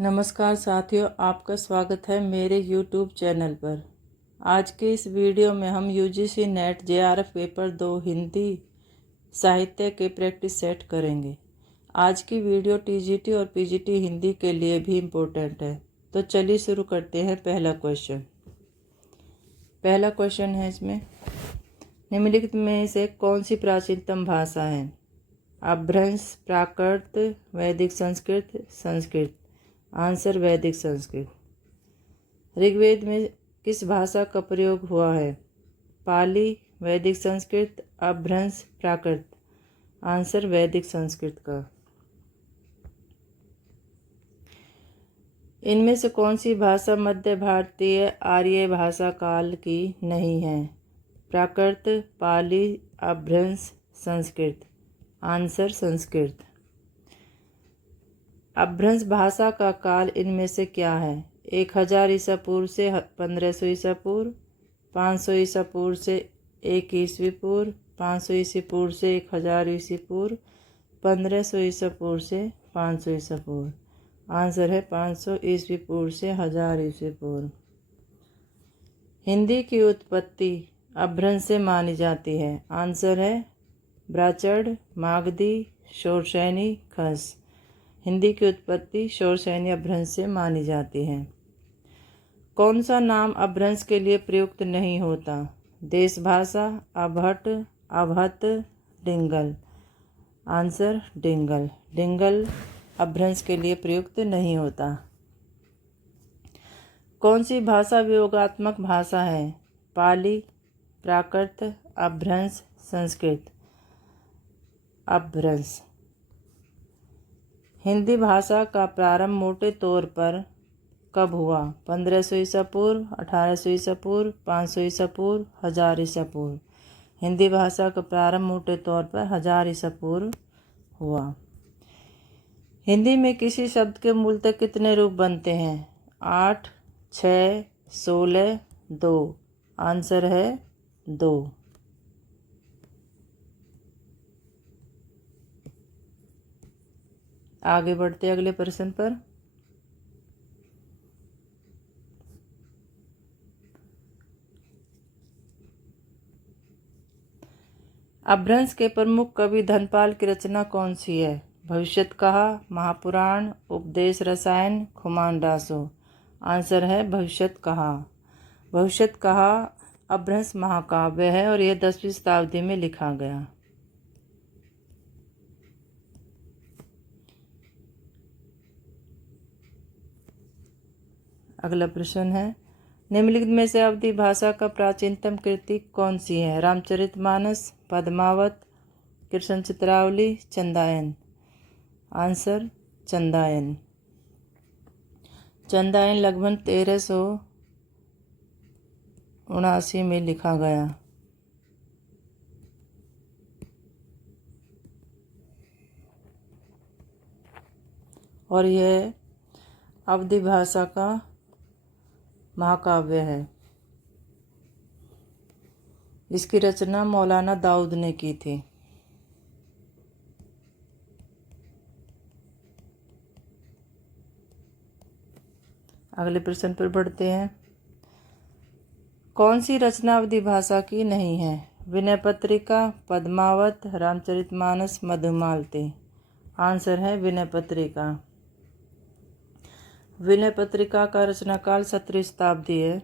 नमस्कार साथियों, आपका स्वागत है मेरे YouTube चैनल पर। आज के इस वीडियो में हम UGC net JRF paper 2 Hindi साहित्य के प्रैक्टिस सेट करेंगे। आज की वीडियो TGT और PGT हिंदी के लिए भी इम्पोर्टेंट है। तो चलिए शुरू करते हैं। पहला क्वेश्चन है इसमें, निम्नलिखित में से कौन सी प्राचीनतम भाषा है? अपभ्रंश, प्राकृत, वैदिक संस्कृत, संस्कृत। आंसर वैदिक संस्कृत। ऋग्वेद में किस भाषा का प्रयोग हुआ है? पाली, वैदिक संस्कृत, अपभ्रंश, प्राकृत। आंसर वैदिक संस्कृत का। इनमें से कौन सी भाषा मध्य भारतीय आर्य भाषा काल की नहीं है? प्राकृत, पाली, अपभ्रंश, संस्कृत। आंसर संस्कृत। अपभ्रंश भाषा का काल इनमें से क्या है? 1000 ईसा पूर्व से 1500 ईसा पूर्व, 500 ईसा पूर्व से 1 ईस्वी पूर्व, 500 ईसा पूर्व से 1000 ईसा पूर्व, 1500 ईसा पूर्व से 500 ईसा पूर्व। आंसर है 500 ईस्वी पूर्व से 1000 ईस्वी पूर्व। हिंदी की उत्पत्ति अपभ्रंश से मानी जाती है। आंसर है ब्राचड़, मागधी, शौरसैनी, खस। हिंदी की उत्पत्ति शौरसैनी अपभ्रंश से मानी जाती है। कौन सा नाम अपभ्रंश के लिए प्रयुक्त नहीं होता? देश भाषा, अभट, अवहत, डिंगल। आंसर डिंगल। डिंगल अपभ्रंश के लिए प्रयुक्त नहीं होता। कौन सी भाषा वियोगात्मक भाषा है? पाली, प्राकृत, अपभ्रंश, संस्कृत। अपभ्रंश। हिंदी भाषा का प्रारंभ मोटे तौर पर कब हुआ? 1500 ईसा पूर्व, 1800 ईसा पूर्व, 500 ईसा पूर्व, 1000 ईसा पूर्व। हिंदी भाषा का प्रारंभ मोटे तौर पर 1000 ईसा पूर्व हुआ। हिंदी में किसी शब्द के मूलतः कितने रूप बनते हैं? 8, 6, 16, 2। आंसर है 2। आगे बढ़ते अगले प्रश्न पर। अपभ्रंश के प्रमुख कवि धनपाल की रचना कौन सी है? भविष्यत कहा, महापुराण, उपदेश रसायन, खुमान डासो। आंसर है भविष्यत कहा। भविष्यत कहा अपभ्रंश महाकाव्य है और यह 10वीं शताब्दी में लिखा गया। अगला प्रश्न है, निम्नलिखित में से अवधी भाषा का प्राचीनतम कृति कौन सी है? रामचरितमानस, पद्मावत, कृष्ण चित्रावली, चंदायन। आंसर चंदायन। चंदायन लगभग 1379 में लिखा गया। और यह अवधी भाषा का महाकाव्य है। इसकी रचना मौलाना दाऊद ने की थी। अगले प्रश्न पर बढ़ते हैं। कौन सी रचना अवधी भाषा की नहीं है? विनय पत्रिका, पद्मावत, रामचरितमानस, मधुमालती। आंसर है विनय पत्रिका। विनय पत्रिका का रचनाकाल 17वीं शताब्दी है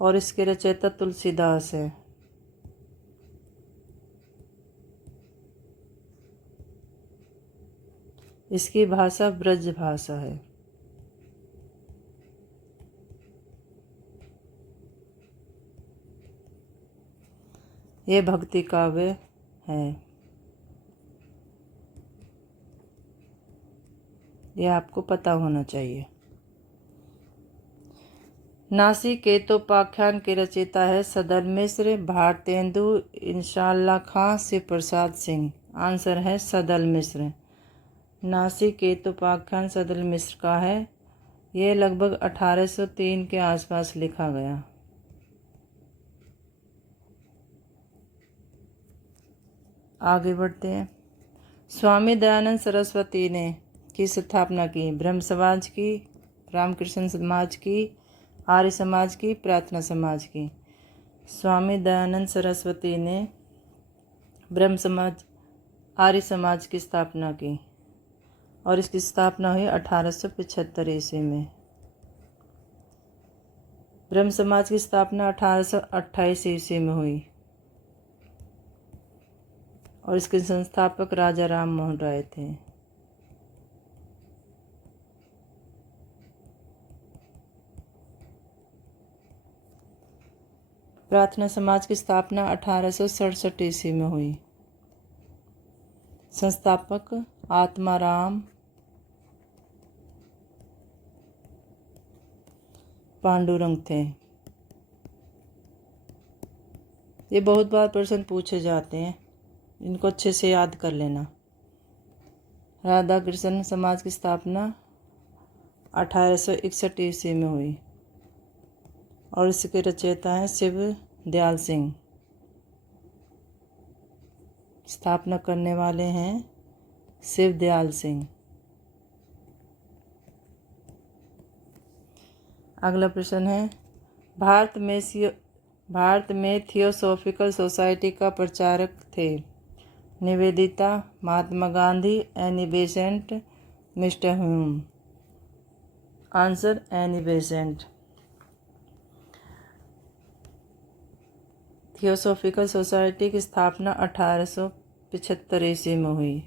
और इसके रचयिता तुलसीदास है। इसकी भाषा ब्रज भाषा है। यह भक्ति काव्य है। यह आपको पता होना चाहिए। नासिकेतोपाख्यान के रचयिता है सदल मिश्र, भारतेंदु, इंशाअल्लाह खां, शिव प्रसाद सिंह। आंसर है सदल मिश्र। नासिकेतोपाख्यान सदल मिश्र का है। यह लगभग 1803 के आसपास लिखा गया। आगे बढ़ते हैं। स्वामी दयानंद सरस्वती ने की स्थापना की? ब्रह्म समाज की, रामकृष्ण समाज की, आर्य समाज की, प्रार्थना समाज की? स्वामी दयानंद सरस्वती ने ब्रह्म समाज, आर्य समाज की स्थापना की और इसकी स्थापना हुई 1875 ईस्वी में। ब्रह्म समाज की स्थापना 1828 ईस्वी में हुई और इसके संस्थापक राजा राम मोहन राय थे। प्रार्थना समाज की स्थापना 1867 ईस्वी में हुई। संस्थापक आत्माराम पांडुरंग थे। ये बहुत बार प्रश्न पूछे जाते हैं, इनको अच्छे से याद कर लेना। राधा कृष्ण समाज की स्थापना 1861 ईस्वी में हुई और इसके रचयिता हैं शिव दयाल सिंह। स्थापना करने वाले हैं शिव दयाल सिंह। अगला प्रश्न है, भारत में थियोसॉफिकल सोसाइटी का प्रचारक थे? Nivedita, Mahatma Gandhi, Annie Besant, mister Hume? Answer Annie Besant. Theosophical society की स्थापना 1875 ईस्वी में हुई।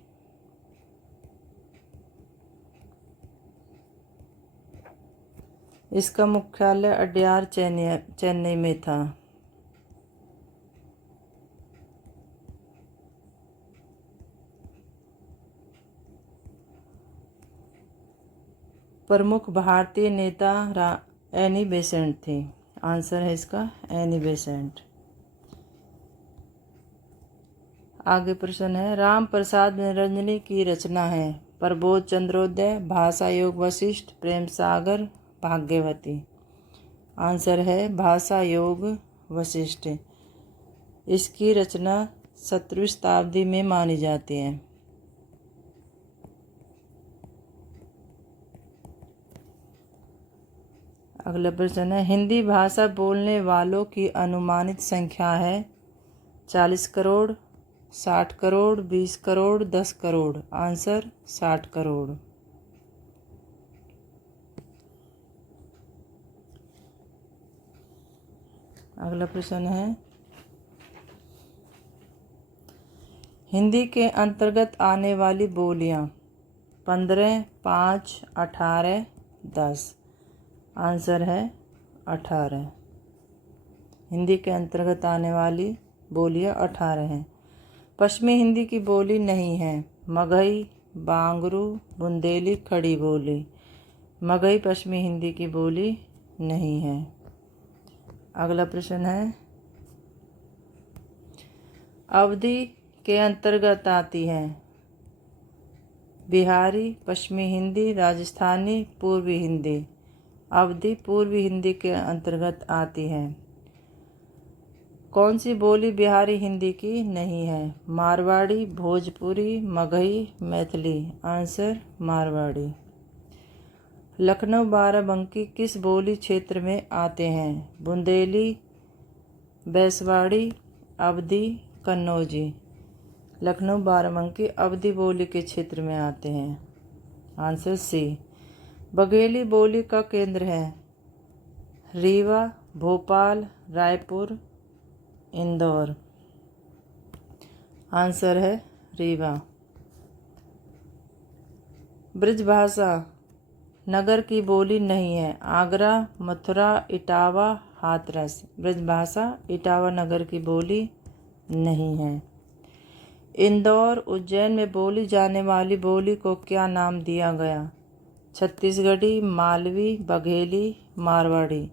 इसका मुख्यालय अड्यार चेन्नई में था। प्रमुख भारतीय नेता एनी बेसेंट थे। आंसर है इसका एनी बेसेंट। आगे प्रश्न है, राम प्रसाद निरंजनी की रचना है? प्रबोध चंद्रोदय, भाषा योग वशिष्ठ, प्रेम सागर, भाग्यवती? आंसर है भाषा योग वशिष्ठ। इसकी रचना 17वीं शताब्दी में मानी जाती है। अगला प्रश्न है, हिंदी भाषा बोलने वालों की अनुमानित संख्या है? 40 करोड़, 60 करोड़, 20 करोड़, 10 करोड़? आंसर 60 करोड़। अगला प्रश्न है, हिंदी के अंतर्गत आने वाली बोलियां? 15, 5, 18, 10? आंसर है 18। हिंदी के अंतर्गत आने वाली बोलियां 18 हैं। पश्चिमी हिंदी की बोली नहीं है? मगही, बांगरू, बुंदेली, खड़ी बोली? मगही पश्चिमी हिंदी की बोली नहीं है। अगला प्रश्न है, अवधी के अंतर्गत आती है? बिहारी, पश्चिमी हिंदी, राजस्थानी, पूर्वी हिंदी? अवधी पूर्वी हिंदी के अंतर्गत आती है। कौन सी बोली बिहारी हिंदी की नहीं है? मारवाड़ी, भोजपुरी, मगही, मैथिली? आंसर मारवाड़ी। लखनऊ बाराबंकी किस बोली क्षेत्र में आते हैं? बुंदेली, बैसवाड़ी, अवधी, कन्नौजी? लखनऊ बाराबंकी अवधी बोली के क्षेत्र में आते हैं। Answer C. बघेली बोली का केंद्र है? रीवा, भोपाल, रायपुर, इंदौर? आंसर है रीवा। ब्रजभाषा नगर की बोली नहीं है? आगरा, मथुरा, इटावा, हाथरस? ब्रजभाषा इटावा नगर की बोली नहीं है। इंदौर, उज्जैन में बोली जाने वाली बोली को क्या नाम दिया गया? छत्तीसगढ़ी, मालवी, बघेली, मारवाड़ी?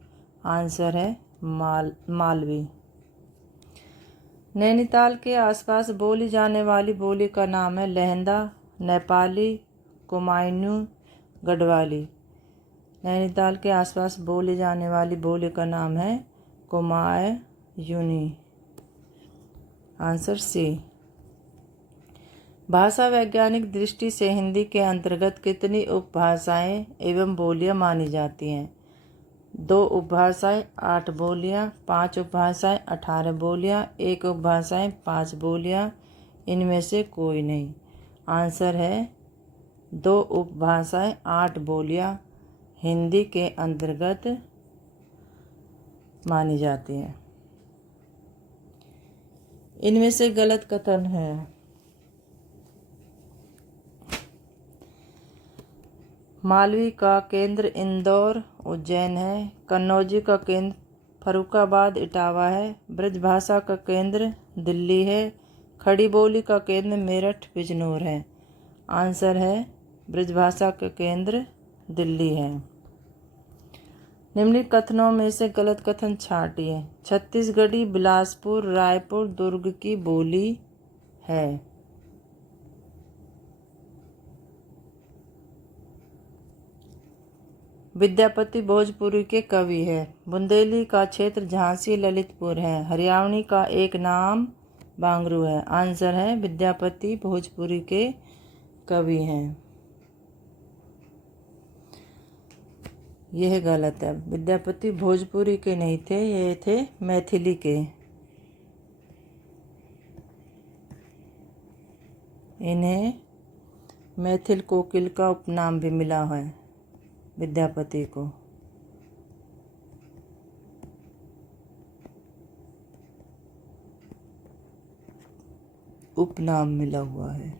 आंसर है मालवी। नैनीताल के आसपास बोली जाने वाली बोली का नाम है? लहंदा, नेपाली, कुमायूनी, गढ़वाली? नैनीताल के आसपास बोली जाने वाली बोली का नाम है कुमायूनी। Answer C. भाषा वैज्ञानिक दृष्टि से हिंदी के अंतर्गत कितनी उपभाषाएं एवं बोलियां मानी जाती हैं? 2 उपभाषाएं, 8 बोलियां, 5 उपभाषाएं, 18 बोलियां, 1 उपभाषाएं, 5 बोलियां, इनमें से कोई नहीं। आंसर है 2 उपभाषाएं, 8 बोलियां हिंदी के अंतर्गत मानी जाती हैं। इनमें से गलत कथन है। मालवी का केंद्र इंदौर उज्जैन है। कन्नौजी का केंद्र फर्रुखाबाद इटावा है। ब्रजभाषा का केंद्र दिल्ली है। खड़ी बोली का केंद्र मेरठ बिजनौर है। आंसर है ब्रजभाषा का केंद्र दिल्ली है। निम्नलिखित कथनों में से गलत कथन छांटिए। छत्तीसगढ़ी बिलासपुर, रायपुर, दुर्ग की बोली है। विद्यापति भोजपुरी के कवि है। बुंदेली का क्षेत्र झांसी ललितपुर है। हरियाणवी का एक नाम बांगरू है। आंसर है विद्यापति भोजपुरी के कवि हैं। यह गलत है। विद्यापति भोजपुरी के नहीं थे, ये थे मैथिली के। इन्हें मैथिल कोकिल का उपनाम भी मिला है विद्यापति को। उपनाम मिला हुआ है।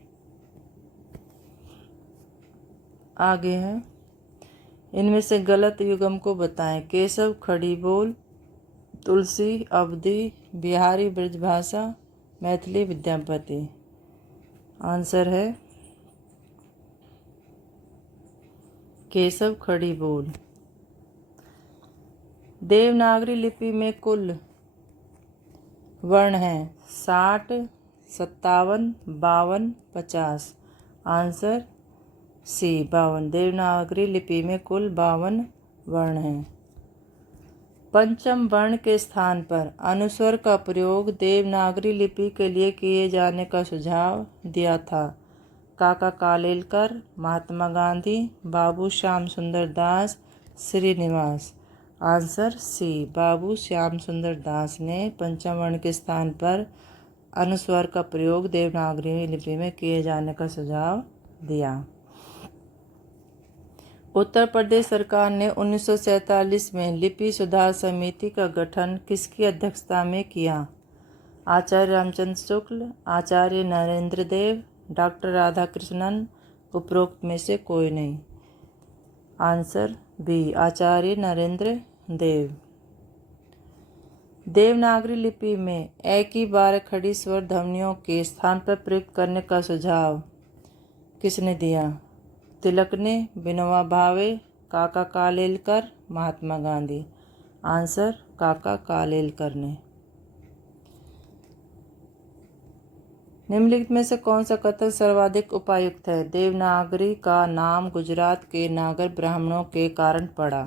आगे है, इनमें से गलत युग्म को बताएं। केशव खड़ी बोल, तुलसी अवधी, बिहारी ब्रजभाषा, मैथिली विद्यापति। आंसर है केशव खड़ी बोल। देवनागरी लिपि में कुल वर्ण हैं 60, 57, 52, 50। Answer C 52। देवनागरी लिपि में कुल 52 वर्ण हैं। पंचम वर्ण के स्थान पर अनुस्वर का प्रयोग देवनागरी लिपि के लिए किए जाने का सुझाव दिया था। काका कालेलकर, महात्मा गांधी, बाबू श्याम सुंदर दास, श्रीनिवास। आंसर सी बाबू श्याम सुंदर दास ने पंचम वर्ण के स्थान पर अनुस्वर का प्रयोग देवनागरी लिपि में किए जाने का सुझाव दिया। उत्तर प्रदेश सरकार ने 1947 में लिपि सुधार समिति का गठन किसकी अध्यक्षता में किया? आचार्य रामचंद्र शुक्ल, आचार्य नरेंद्र देव, डॉक्टर राधाकृष्णन, उपरोक्त में से कोई नहीं। आंसर बी आचार्य नरेंद्र देव। देवनागरी लिपि में ए की 12 खड़ी स्वर ध्वनियों के स्थान पर प्रयुक्त करने का सुझाव किसने दिया? तिलक ने, विनोबा भावे, काका कालेलकर, महात्मा गांधी। आंसर काका कालेलकर ने। निम्नलिखित में से कौन सा कथन सर्वाधिक उपयुक्त है? देवनागरी का नाम गुजरात के नागर ब्राह्मणों के कारण पड़ा।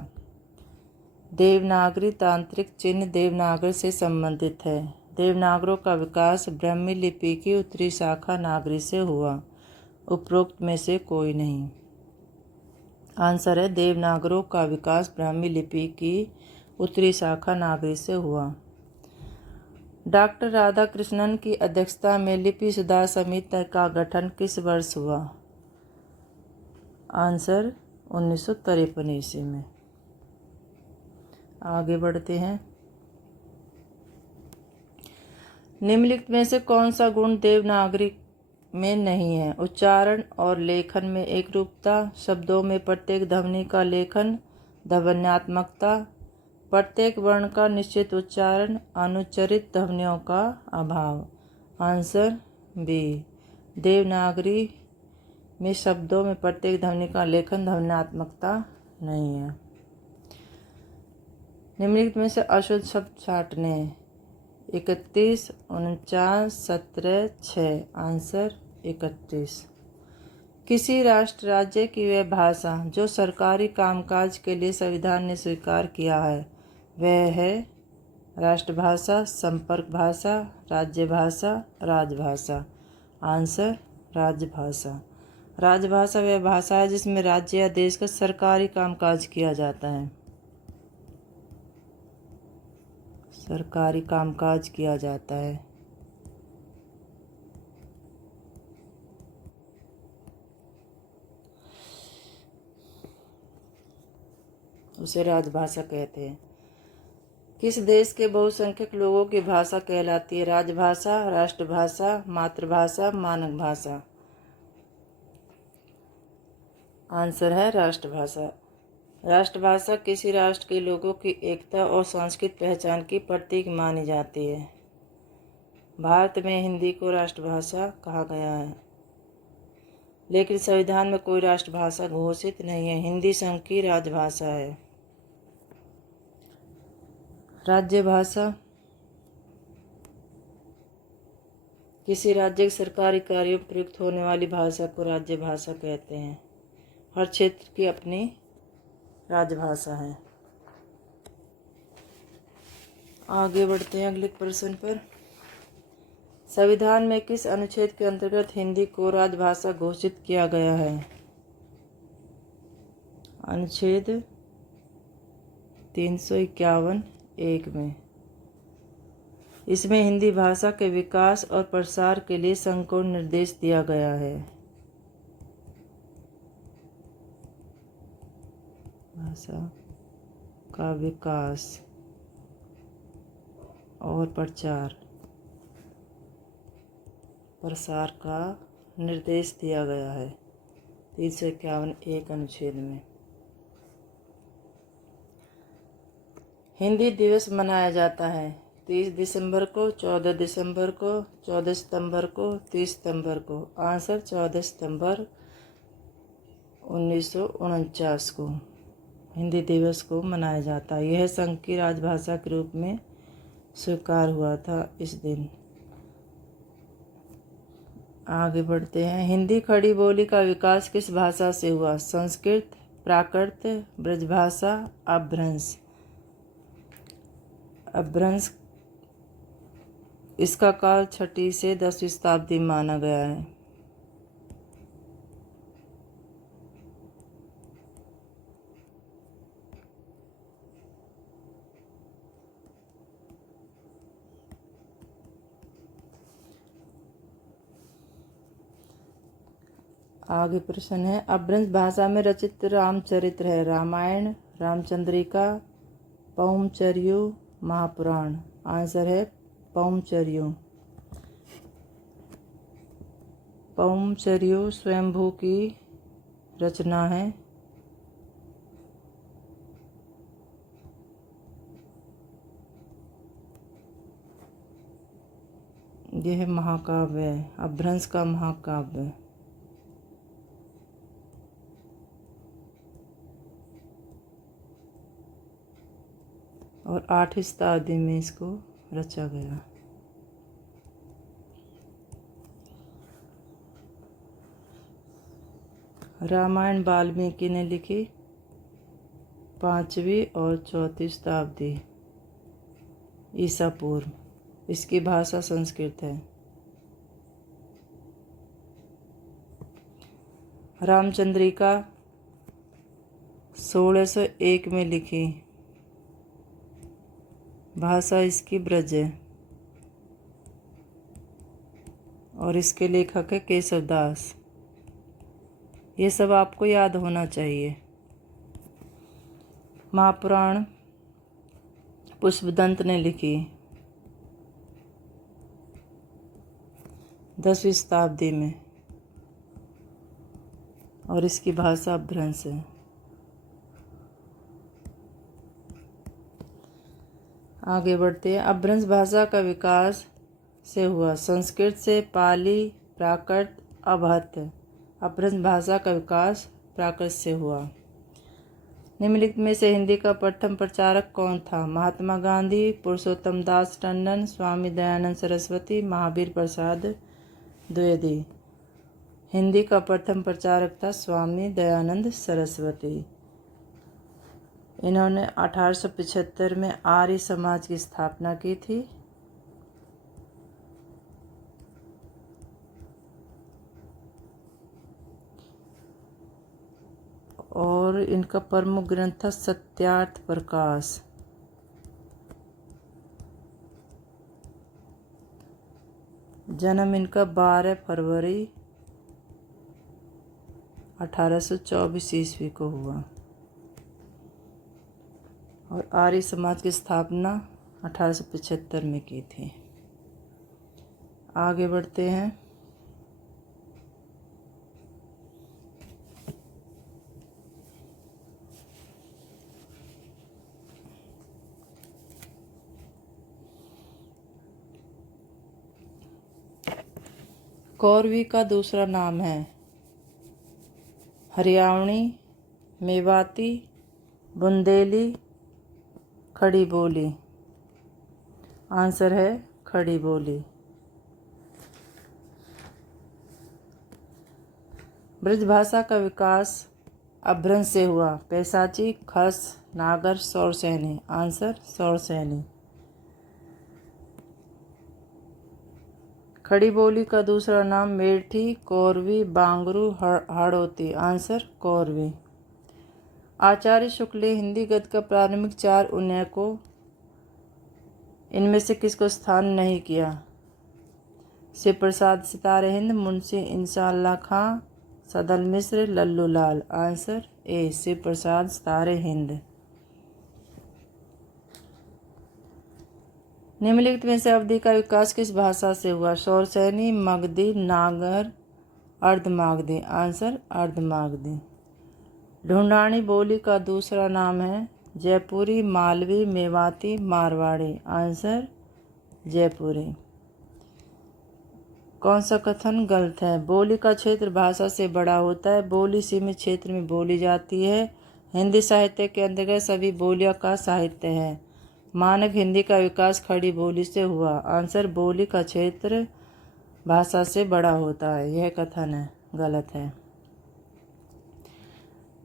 देवनागरी तांत्रिक चिन्ह देवनागरी से संबंधित है। देवनागरों का विकास ब्राह्मी लिपि की उत्तरी शाखा नागरी से हुआ। उपरोक्त में से कोई नहीं। आंसर है देवनागरों का विकास ब्राह्मी लिपि की उत्तरी शाखा नागरी से हुआ। डॉक्टर राधाकृष्णन की अध्यक्षता में लिपि सुधार समिति का गठन किस वर्ष हुआ? आंसर 1953 ईस्वी में। आगे बढ़ते हैं। निम्नलिखित में से कौन सा गुण देवनागरी में नहीं है? उच्चारण और लेखन में एकरूपता, शब्दों में प्रत्येक ध्वनि का लेखन, ध्वन्यात्मकता, प्रत्येक वर्ण का निश्चित उच्चारण, अनुच्चरित ध्वनियों का अभाव। आंसर बी देवनागरी में शब्दों में प्रत्येक ध्वनि का लेखन, ध्वन्यात्मकता नहीं है। निम्नलिखित में से अशुद्ध शब्द छांटने। 31, 49, 17, 6। आंसर 31। किसी राष्ट्र राज्य की वह भाषा जो सरकारी कामकाज के लिए संविधान ने स्वीकार किया है वह है राष्ट्रभाषा, संपर्क भाषा, राज्य भाषा, राजभाषा। आंसर राजभाषा। राजभाषा वह भाषा है जिसमें राज्य या देश का सरकारी कामकाज किया जाता है। सरकारी कामकाज किया जाता है। उसे राजभाषा कहते हैं। किस देश के बहुसंख्यक लोगों की भाषा कहलाती है? राजभाषा, राष्ट्रभाषा, मातृभाषा, मानक भाषा। आंसर है राष्ट्रभाषा। राष्ट्रभाषा किसी राष्ट्र के लोगों की एकता और सांस्कृतिक पहचान की प्रतीक मानी जाती है। भारत में हिंदी को राष्ट्रभाषा कहा गया है, लेकिन संविधान में कोई राष्ट्रभाषा घोषित नहीं है। हिंदी संघ की राजभाषा है। राज्य भाषा किसी राज्य के सरकारी कार्यों में प्रयुक्त होने वाली भाषा को राज्य भाषा कहते हैं। हर क्षेत्र की अपनी राजभाषा है। आगे बढ़ते हैं अगले प्रश्न पर। संविधान में किस अनुच्छेद के अंतर्गत हिंदी को राजभाषा घोषित किया गया है? अनुच्छेद 351(1) में। इसमें हिंदी भाषा के विकास और प्रसार के लिए संघ को निर्देश दिया गया है। भाषा का विकास और प्रसार का निर्देश दिया गया है 351(1) अनुच्छेद में। हिंदी दिवस मनाया जाता है 30 दिसंबर को, 14 दिसंबर को, 14 सितंबर को, 30 सितंबर को। आंसर 14 सितंबर 1949 को हिंदी दिवस को मनाया जाता है। यह संघ की राजभाषा के रूप में स्वीकार हुआ था इस दिन। आगे बढ़ते हैं। हिंदी खड़ी बोली का विकास किस भाषा से हुआ? संस्कृत, प्राकृत, ब्रजभाषा, अपभ्रंश। अपभ्रंश इसका काल 6वीं से 10वीं शताब्दी माना गया है। आगे प्रश्न है। अपभ्रंश भाषा में रचित रामचरित्र है? रामायण, रामचंद्रिका, पौमचर्यु, महापुराण। आंसर है पौमचर्यु। पौमचर्यु स्वयंभू की रचना है। यह महाकाव्य है, अपभ्रंश का महाकाव्य। और 8वीं शताब्दी में इसको रचा गया। रामायण वाल्मीकि ने लिखी 5वीं और 4वीं शताब्दी ईसा पूर्व। इसकी भाषा संस्कृत है। रामचंद्रिका 1601 में लिखी। भाषा इसकी ब्रज है और इसके लेखक है केशवदास। ये सब आपको याद होना चाहिए। महापुराण पुष्पदंत ने लिखी 10वीं शताब्दी में और इसकी भाषा अपभ्रंश है। आगे बढ़ते हैं। अपभ्रंश भाषा का विकास से हुआ? संस्कृत से, पाली, प्राकृत, अवहत। अपभ्रंश भाषा का विकास प्राकृत से हुआ। निम्नलिखित में से हिंदी का प्रथम प्रचारक कौन था? महात्मा गांधी, पुरुषोत्तम दास टंडन, स्वामी दयानंद सरस्वती, महावीर प्रसाद द्विवेदी। हिंदी का प्रथम प्रचारक था स्वामी दयानंद सरस्वती। इन्होंने 1875 में आर्य समाज की स्थापना की थी। 1875 और इनका प्रमुख ग्रंथ था सत्यार्थ प्रकाश। जन्म इनका 12 फरवरी 1824 ईस्वी को हुआ और आर्य समाज की स्थापना 1875 में की थी। आगे बढ़ते हैं। कौरवी का दूसरा नाम है हरियाणवी, मेवाती, बुंदेली, खड़ी बोली। आंसर है खड़ी बोली। ब्रजभाषा का विकास अपभ्रंश से हुआ। पैशाची, खस, नागर, सौरसैनी। आंसर सौरसैनी। खड़ी बोली का दूसरा नाम मेठी, कौरवी, बांगरू, हाड़ौती। आंसर कौरवी। आचार्य शुक्ल ने हिंदी गद्य का प्रारंभिक 4 उन्नयकों इनमें से किसको स्थान नहीं किया? शिव प्रसाद सितारे हिंद, मुंशी इंशाअल्लाह खां, सदल मिश्र, लल्लू लाल। आंसर ए शिव प्रसाद सितारे हिंद। निम्नलिखित में से अवधि का विकास किस भाषा से हुआ? सौरसैनी, मगधी, नागर, अर्धमागधी। आंसर अर्धमागधी। ढूंढानी बोली का दूसरा नाम है जयपुरी, मालवी, मेवाती, मारवाड़ी। आंसर जयपुरी। कौन सा कथन गलत है? बोली का क्षेत्र भाषा से बड़ा होता है। बोली सीमित क्षेत्र में बोली जाती है। हिंदी साहित्य के अंतर्गत सभी बोलियों का साहित्य है। मानक हिंदी का विकास खड़ी बोली से हुआ। आंसर बोली का क्षेत्र भाषा से बड़ा होता है। यह कथन है गलत है।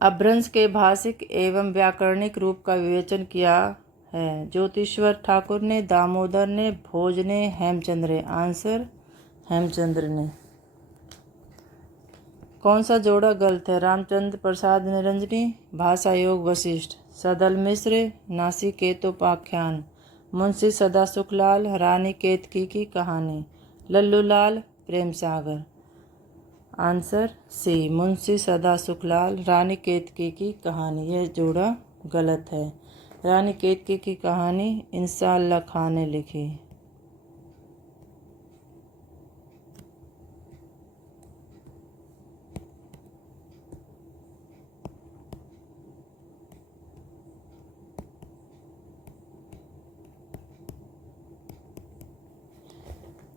अपभ्रंश के भाषिक एवं व्याकरणिक रूप का विवेचन किया है। ज्योतिश्वर ठाकुर ने, दामोदर ने, भोज ने, हेमचंद्र ने। आंसर हेमचंद्र ने। कौन सा जोड़ा गलत है? रामचंद्र प्रसाद निरंजनी, भाषा योग वशिष्ठ, सदल मिश्र, नासिकेतोपाख्यान, मुंशी सदा सुखलाल, रानी केतकी की कहानी, लल्लू लाल, प्रेम सागर। आंसर सी मुंशी सदा सुखलाल, रानी केतकी की कहानी। यह जोड़ा गलत है। रानी केतकी की कहानी इंशाअल्लाह खां ने लिखी।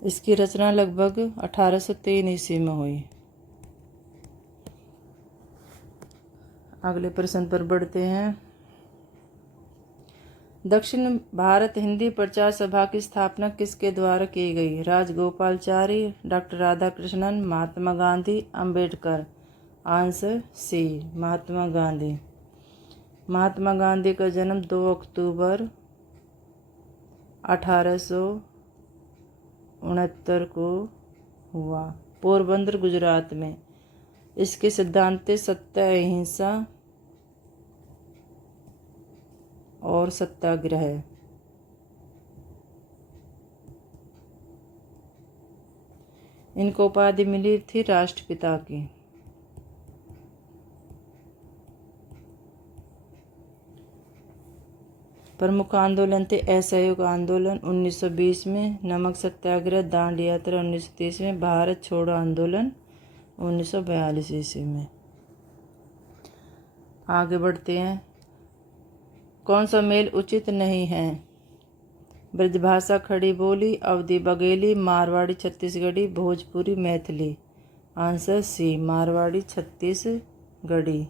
इसकी रचना लगभग 1803 ईस्वी में हुई। अगले प्रश्न पर बढ़ते हैं। दक्षिण भारत हिंदी प्रचार सभा की स्थापना किसके द्वारा की गई? Rajagopalachari, doctor Radhakrishnan, Mahatma Gandhi, Ambedkar. Answer C Mahatma Gandhi. Mahatma Gandhi का जन्म 2 अक्टूबर 1869 को हुआ, पोरबंदर गुजरात में। इसके सिद्धांत सत्य, अहिंसा और सत्याग्रह। इनको उपाधि मिली थी राष्ट्रपिता की। प्रमुख आंदोलन थे असहयोग आंदोलन 1920 में, नमक सत्याग्रह, दांडी यात्रा 1930 में, भारत छोड़ो आंदोलन 1942 ईस्वी में। आगे बढ़ते हैं। कौन सा मेल उचित नहीं है? ब्रजभाषा खड़ी बोली, अवधी बघेली, मारवाड़ी छत्तीसगढ़ी, भोजपुरी मैथिली। Answer C Marwari Chhattisgarhi.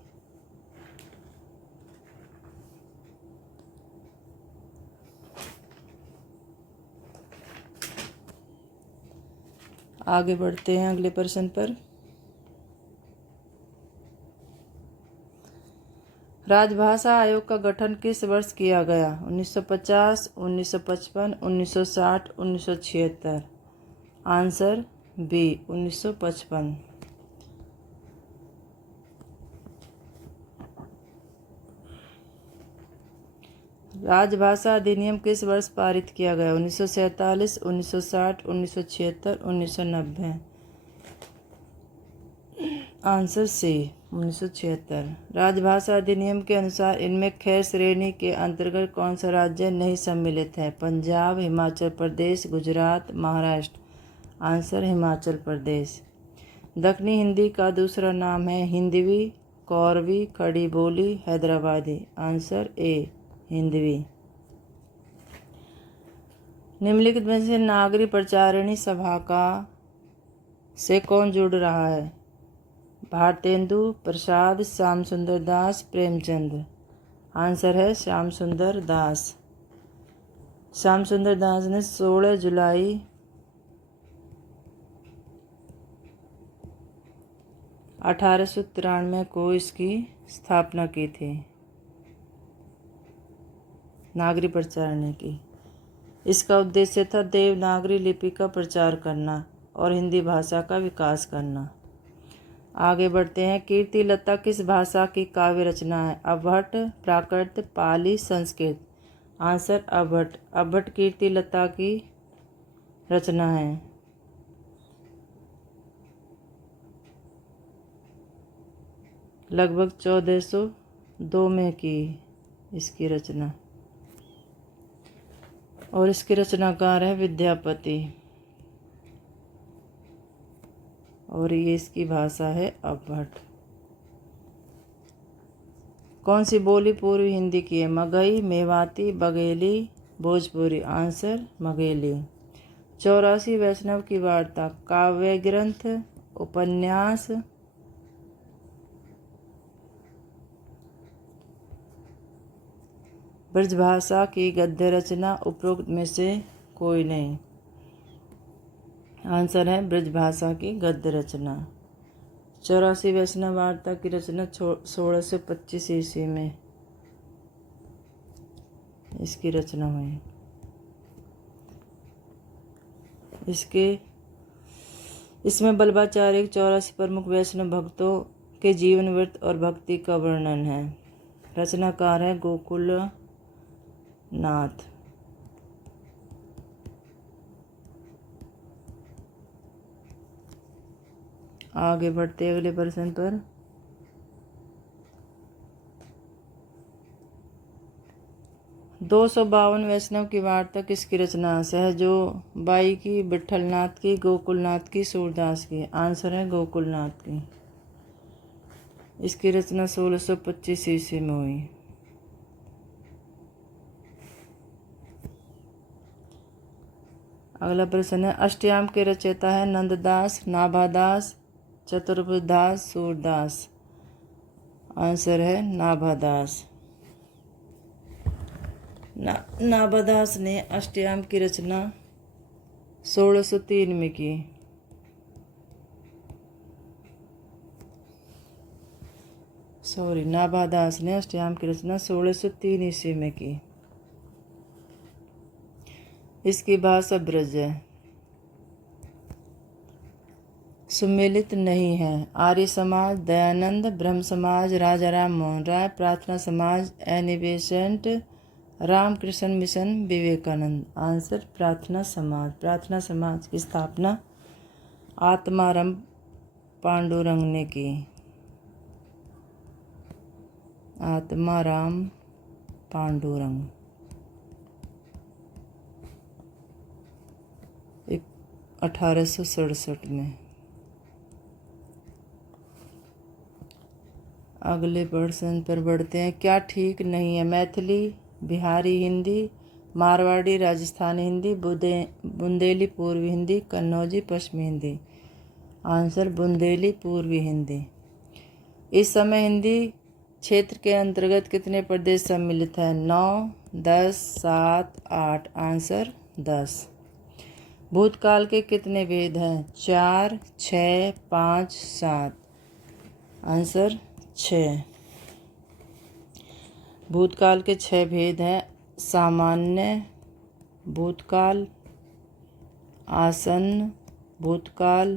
आगे बढ़ते हैं अगले प्रश्न पर। राजभाषा आयोग का गठन किस वर्ष किया गया? 1950, 1955, 1960, 1976। Answer B 1955। राजभाषा अधिनियम किस वर्ष पारित किया गया? 1947, 1960, 1976, 1990। Answer C 1976। राजभाषा अधिनियम के अनुसार इनमें ख श्रेणी के अंतर्गत कौन सा राज्य नहीं सम्मिलित है? पंजाब, हिमाचल प्रदेश, गुजरात, महाराष्ट्र। आंसर हिमाचल प्रदेश। दक्षिणी हिंदी का दूसरा नाम है हिंदवी, कौरवी, खड़ी बोली, हैदराबादी। Answer A Hindavi. निम्नलिखित में से नागरिक प्रचारिणी सभा का से कौन जुड़ रहा है? भारतेंदु प्रसाद, श्याम सुंदर दास, प्रेमचंद। आंसर है श्याम सुंदर दास। श्याम सुंदर दास ने 16 जुलाई 1893 को इसकी स्थापना की थी, नागरिक प्रचारिणी की। इसका उद्देश्य था देवनागरी लिपि का प्रचार करना और हिंदी भाषा का विकास करना। आगे बढ़ते हैं। कीर्तिलता किस भाषा की काव्य रचना है? अभट्ट, प्राकृत, पाली, संस्कृत। आंसर अभट्ट। अभट्ट कीर्तिलता की रचना है। लगभग 1402 में की इसकी रचना, और इसके रचनाकार है विद्यापति, और ये इसकी भाषा है अभट्ट। कौन सी बोली पूर्वी हिंदी की है? मगही, मेवाती, बघेली, भोजपुरी। आंसर मघेली। 84 वैष्णव की वार्ता काव्य ग्रंथ, उपन्यास, ब्रजभाषा की गद्य रचना, उपरोक्त में से कोई नहीं। आंसर है ब्रजभाषा की गद्य रचना। 84 वैष्णव वार्ता की रचना 1625 ईस्वी में इसकी रचना हुई। इसमें बल्लभाचार्य के 84 प्रमुख वैष्णव भक्तों के जीवन वृत्त और भक्ति का वर्णन है। रचनाकार है गोकुल नाथ। आगे बढ़ते अगले प्रश्न पर। दो 252 वैष्णव की वार्ता किसकी रचना? सहजो बाई की, विठलनाथ की, गोकुलनाथ की, सूरदास की। आंसर है गोकुलनाथ की। इसकी रचना 1625 ईस्वी में हुई। अगला प्रश्न है। अष्टयाम के रचयिता है नंददास, नाभादास, चतुर्भुजदास, सूरदास। आंसर है नाभादास। नाभादास ने अष्टयाम की रचना 1603 में की। नाभादास ने अष्टयाम की रचना 1603 ईस्वी में की। इसकी भाषा ब्रज है, सुमेलित नहीं है। आर्य समाज, दयानंद, ब्रह्म समाज, राजा Ram Mohan Roy, Prarthana Samaj, Annie Besant, Ramakrishna Mission, Vivekananda. Answer Prarthana Samaj. प्रार्थना समाज की स्थापना आत्माराम पांडुरंग ने की। आत्माराम पांडुरंग 1867 में। अगले प्रश्न पर बढ़ते हैं। क्या ठीक नहीं है? मैथिली, बिहारी हिंदी, मारवाड़ी, राजस्थानी हिंदी, बुंदेली पूर्वी हिंदी, कन्नौजी पश्चिमी हिंदी। आंसर बुंदेली पूर्वी हिंदी। इस समय हिंदी क्षेत्र के अंतर्गत कितने प्रदेश सम्मिलित हैं? 9, 10, 7, 8। आंसर 10। भूतकाल के कितने भेद हैं? 4, 6, 5, 7। आंसर 6। भूतकाल के 6 भेद हैं। सामान्य भूतकाल, आसन्न भूतकाल,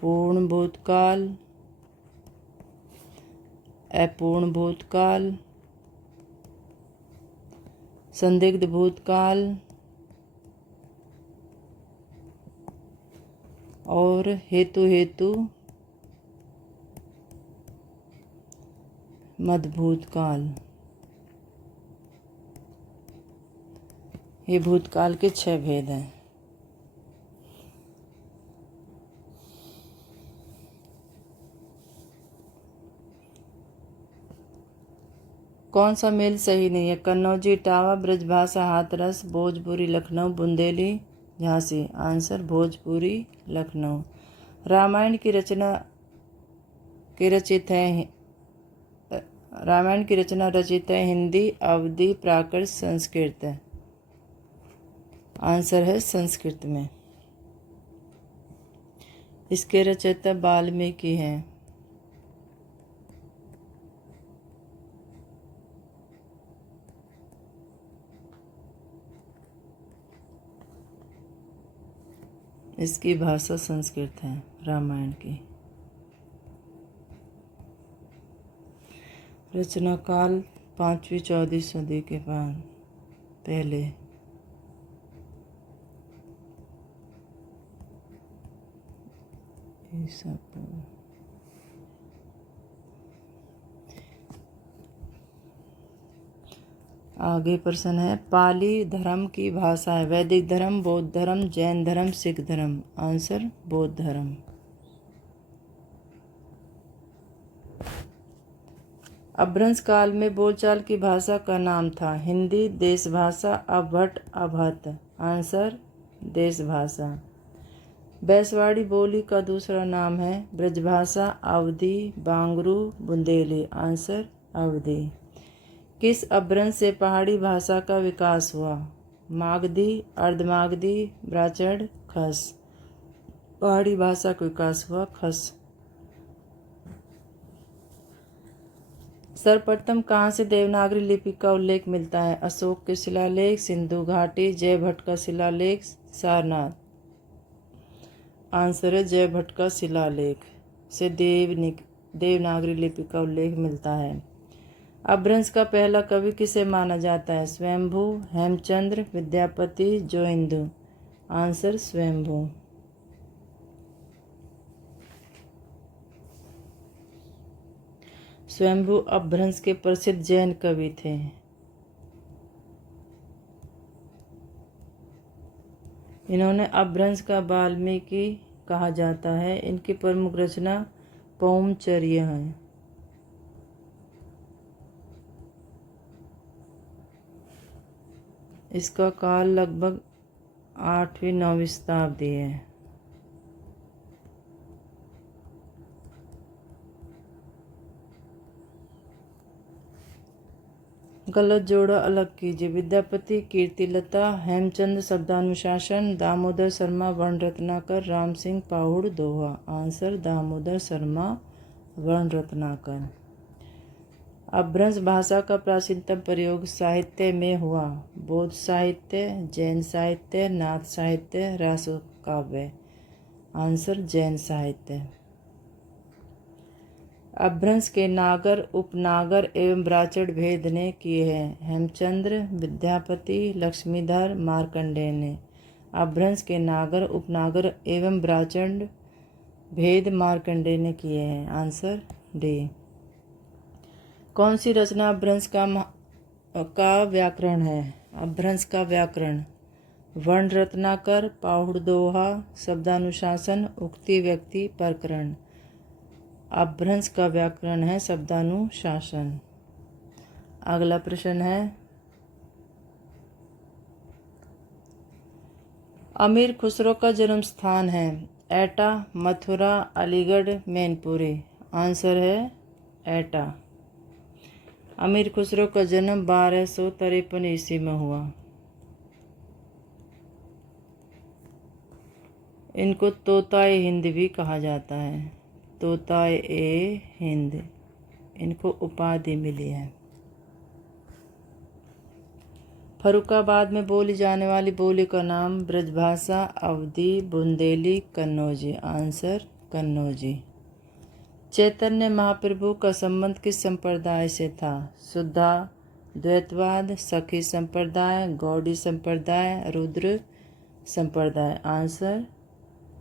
पूर्ण भूतकाल, अपूर्ण भूतकाल, संदिग्ध भूतकाल और हेतु हेतु मध्यभूतकाल। ये भूतकाल के 6 भेद हैं। कौन सा मेल सही नहीं है? कन्नौजी, इटावा, ब्रजभाषा, हाथरस, भोजपुरी, लखनऊ, बुंदेली, झांसी। आंसर भोजपुरी, लखनऊ। रामायण की रचना रचित है हिंदी, अवधी, प्राकृत, संस्कृत। आंसर है संस्कृत में। इसके रचयिता वाल्मीकि हैं। इसकी भाषा संस्कृत है, रामायण की। रचना काल 5वीं-14वीं सदी के पहले। आगे प्रश्न है, पाली धर्म की भाषा है। वैदिक धर्म, बौद्ध धर्म, जैन धर्म, सिख धर्म। आंसर बौद्ध धर्म। अपभ्रंश काल में बोलचाल की भाषा का नाम था हिंदी, देश भाषा, अभट, अभत। आंसर देश भाषा। बैसवाड़ी बोली का दूसरा नाम है ब्रजभाषा, अवधी, बांगरू, बुंदेली। आंसर अवधी। किस अपभ्रंश से पहाड़ी भाषा का विकास हुआ? मागधी, अर्धमागधी, ब्राह्मण, खस। पहाड़ी भाषा का विकास हुआ खस। सर्वप्रथम कहाँ से देवनागरी लिपि का उल्लेख मिलता है? अशोक के शिलालेख, सिंधु घाटी, जयभट्ट का शिलालेख, सारनाथ। आंसर है जयभट्ट का शिलालेख से देवनागरी लिपि का उल्लेख मिलता है। अपभ्रंश का पहला कवि किसे माना जाता है? स्वयंभू, हेमचंद्र, विद्यापति, जोइंदु। आंसर स्वयंभू। स्वयंभू अपभ्रंश के प्रसिद्ध जैन कवि थे। इन्होंने अपभ्रंश का वाल्मीकि कहा जाता है। इनकी प्रमुख रचना पौमचर्य है। इसका काल लगभग 8वीं-9वीं शताब्दी है। गलत जोड़ा अलग कीजिए। विद्यापति कीर्तिलता, हेमचंद शब्दानुशासन, दामोदर शर्मा वर्ण रत्नाकर, राम सिंह पाहुड़ दोहा। आंसर दामोदर शर्मा वर्ण रत्नाकर। अपभ्रंश भाषा का प्राचीनतम प्रयोग साहित्य में हुआ? बौद्ध साहित्य, जैन साहित्य, नाथ साहित्य, रासो काव्य। आंसर जैन साहित्य। अपभ्रंश के नागर, उपनागर एवं ब्राह्मण भेद ने किए हैं? हेमचंद्र, विद्यापति, लक्ष्मीधर, मार्कंडेय ने। अपभ्रंश के नागर, उपनागर एवं ब्राह्मण भेद मार्कंडेय ने किए हैं। Answer D. कौन सी रचना अपभ्रंश का व्याकरण है? अपभ्रंश का व्याकरण वर्ण रत्नाकर, पाहुड़ दोहा, शब्दानुशासन, उक्ति व्यक्ति प्रकरण। अपभ्रंश का व्याकरण है शब्दानुशासन। अगला प्रश्न है, अमीर खुसरो का जन्म स्थान है? एटा, मथुरा, अलीगढ़, मैनपुरी। आंसर है एटा। अमीर खुसरो का जन्म 1253 ईस्वी में हुआ। इनको तोताए हिंद भी कहा जाता है। तोताए हिंद, इनको उपाधि मिली है। फर्रुखाबाद में बोली जाने वाली बोली का नाम ब्रजभाषा, अवधी, बुंदेली, कन्नौजी। आंसर कन्नौजी। चैतन्य महाप्रभु का संबंध किस संप्रदाय से था? शुद्धा, द्वैतवाद, सखी संप्रदाय, गौड़ी संप्रदाय, रुद्र संप्रदाय। आंसर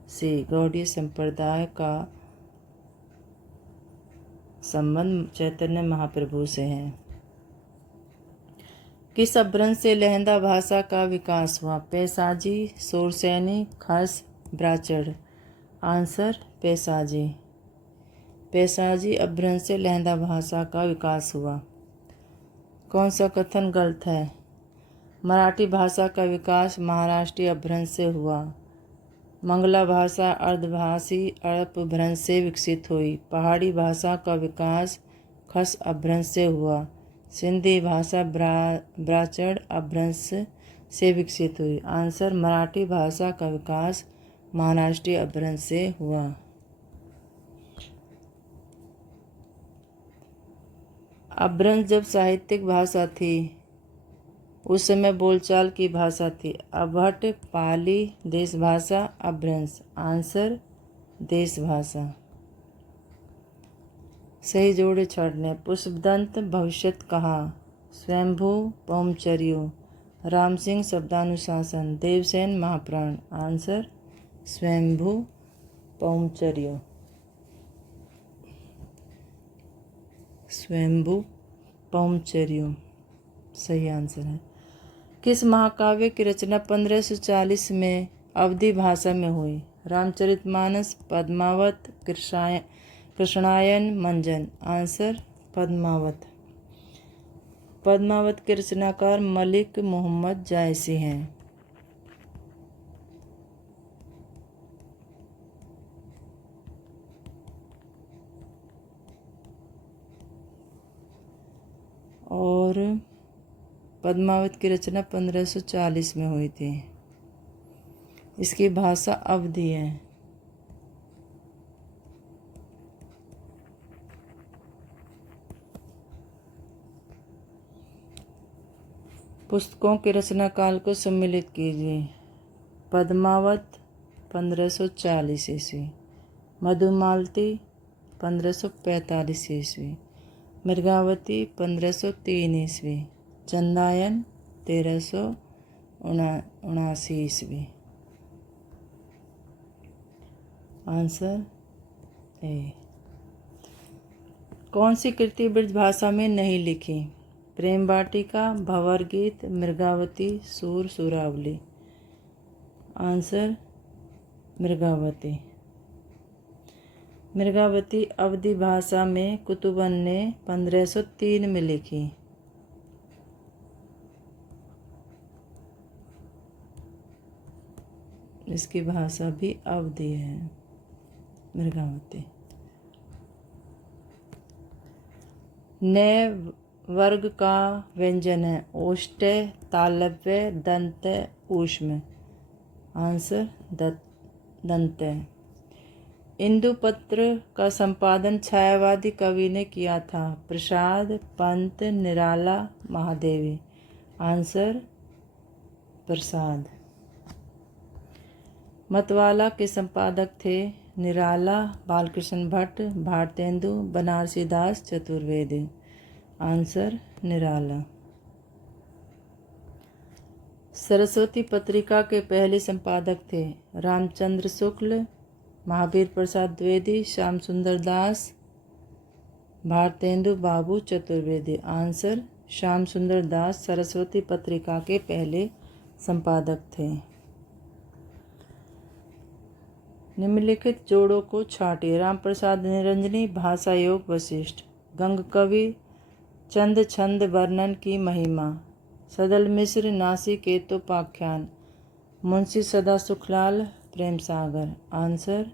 सी, गौड़ी संप्रदाय का संबंध चैतन्य महाप्रभु से है। किस अपभ्रंश से लहंदा भाषा का विकास हुआ? पैसाजी, शोरसैनी, खस, ब्राचड़। आंसर पैसाजी। पैसाजी अपभ्रंश से लहंदा भाषा का विकास हुआ। कौन सा कथन गलत है? मराठी भाषा का विकास महाराष्ट्रीय अपभ्रंश से हुआ। मंगला भाषा अर्धभाषी अपभ्रंश से विकसित हुई। पहाड़ी भाषा का विकास खस अपभ्रंश से हुआ। सिंधी भाषा ब्राचड़ अपभ्रंश से विकसित हुई। आंसर मराठी भाषा का विकास महाराष्ट्रीय अपभ्रंश से हुआ। अपभ्रंश जब साहित्यिक भाषा थी उस समय बोलचाल की भाषा थी। अभट, पाली, देश भाषा, अपभ्रंश। आंसर देश भाषा। सही जोड़े छाड़ने। पुष्पदंत भविष्यत कहा। स्वयंभू पौमचर्यो। राम सिंह शब्दानुशासन। देवसेन महाप्राण। आंसर स्वयंभू पौमचर्यो। स्वयंभू पौमचर्यो सही आंसर है। किस महाकाव्य की रचना 1540 में अवधी भाषा में हुई? रामचरितमानस, पद्मावत, कृष्णायन, मंजन। आंसर पद्मावत। पद्मावत के रचनाकार मलिक मोहम्मद जायसी हैं। और पद्मावत की रचना 1540 में हुई थी। इसकी भाषा अवधी है। पुस्तकों के रचना काल को सम्मिलित कीजिए। पद्मावत 1540 ईस्वी, मधुमालती 1545 ईस्वी, मृगावती 1503 ईस्वी, चंदायन 1379 ईस्वी। Answer A. कौन सी कृति ब्रज भाषा में नहीं लिखी? प्रेम वाटिका, भंवर गीत, मृगावती, सूर सुरावली। आंसर मृगावती। मृगावती अवधी भाषा में कुतुबन ने 1503 में लिखी। इसकी भाषा भी अवधी है। मृगावती। नए वर्ग का व्यंजन है। ओष्ठ्य, तालव्य, दंत, ऊष्म। आंसर दंत। इंदुपत्र का संपादन छायावादी कवि ने किया था। प्रसाद, पंत, निराला, महादेवी। आंसर प्रसाद। मतवाला के संपादक थे निराला, बालकृष्ण भट्ट, भारतेंदु, बनारसीदास चतुर्वेदी। आंसर निराला। सरस्वती पत्रिका के पहले संपादक थे रामचंद्र शुक्ल, महावीर प्रसाद द्विवेदी, श्याम सुंदर दास, भारतेंदु बाबू चतुर्वेदी। आंसर श्याम सुंदर दास सरस्वती पत्रिका के पहले संपादक थे। निम्नलिखित जोड़ों को छांटिए। राम प्रसाद निरंजनी, भाषा योग वशिष्ठ। गंग कवि, चंद छंद वर्णन की महिमा। सदल मिश्र, नासिकेतोपाख्यान। मुंशी सदा सुखलाल, प्रेम सागर। आंसर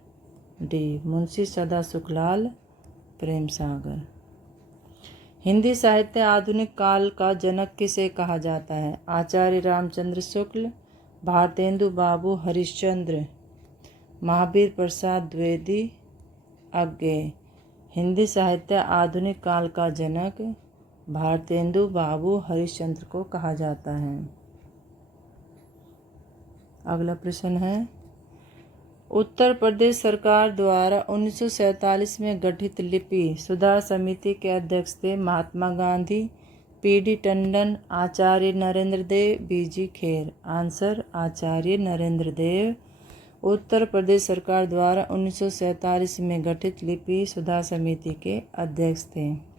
डी, मुंशी सदा सुखलाल, प्रेम सागर। हिंदी साहित्य आधुनिक काल का जनक किसे कहा जाता है? आचार्य रामचंद्र शुक्ल, भारतेंदु बाबू हरिश्चंद्र, महावीर प्रसाद द्विवेदी, अज्ञेय। हिंदी साहित्य आधुनिक काल का जनक भारतेंदु बाबू हरिश्चंद्र को कहा जाता है। अगला प्रश्न है, उत्तर प्रदेश सरकार द्वारा 1947 में गठित लिपि सुधार समिति के अध्यक्ष थे महात्मा गांधी, पी.डी. टंडन, आचार्य नरेंद्र देव, बी.जी. खेर। आंसर आचार्य नरेंद्र देव। उत्तर प्रदेश सरकार द्वारा 1947 में गठित लिपि सुधार समिति के अध्यक्ष थे।